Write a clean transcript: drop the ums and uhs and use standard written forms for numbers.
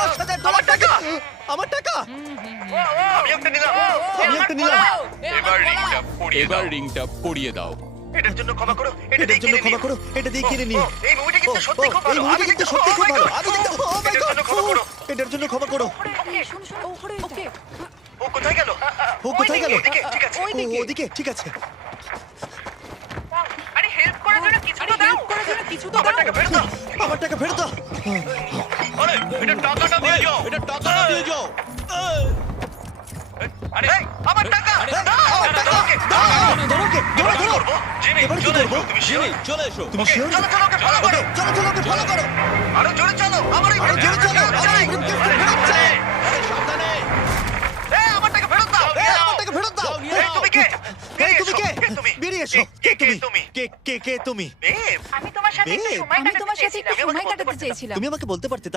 $10,000 টাকা আমার টাকা আমি একটা নিলাম। আমি একটা নিলাম এবার রিংটা পরিয়ে দাও এটার জন্য ক্ষমা করো। এটা এটার দিয়ে জন্য কিনে ক্ষমা নিও। করো এটা দিয়ে কিনে নিও এই মুভিটা কিন্তু সত্যি খুব এই ভালো। মুভিটা কিন্তু সত্যি খুব ভালো আমি কিন্তু oh my এটার God! জন্য ক্ষমা করো। এটার জন্য ক্ষমা করো ওকে ও কোথায় গেল? ও কোথায় গেল ওইদিকে, ঠিক আছে। ও ওদিকে ঠিক আছে আরে হেল্প করার জন্য কিছু তো দাও কিছু তো আমার টাকা ফেরত দাও। আমার টাকা ফেরত দাও আরে এটা টাকাটা দিয়ে যাও। এটা টাকাটা দিয়ে যাও আরে এই, আমার টাকা দাও। আমার টাকা ওকে, দাও ধরো ওকে ধরো কি ধরো করবো? জিমি, এবার কি চলে করবো? এসো। তুমি sure? চলে এসো তুমি ওকে, শিওর চলো, চলো, ওকে follow করো। চলো চলো ওকে ফলো করো আরো জোরে চলো। আমার এই আরো জোরে চলো, আমার এই briefcase briefcase টা ফেরত চাই। সাবধানে এই, আমার টাকা ফেরত দাও। এই, আমার টাকা ফেরত দাও এই, তুমি কে? এই তুমি কে কে তুমি? বেরিয়ে এসো কে কে তুমি? কে তুমি Babe, আমি তোমার সাথে একটু Babe, সময় আমি তোমার সাথে একটু চাইছিলাম। সময় কাটাতে চেয়েছিলাম তুমি আমাকে বলতে পারতে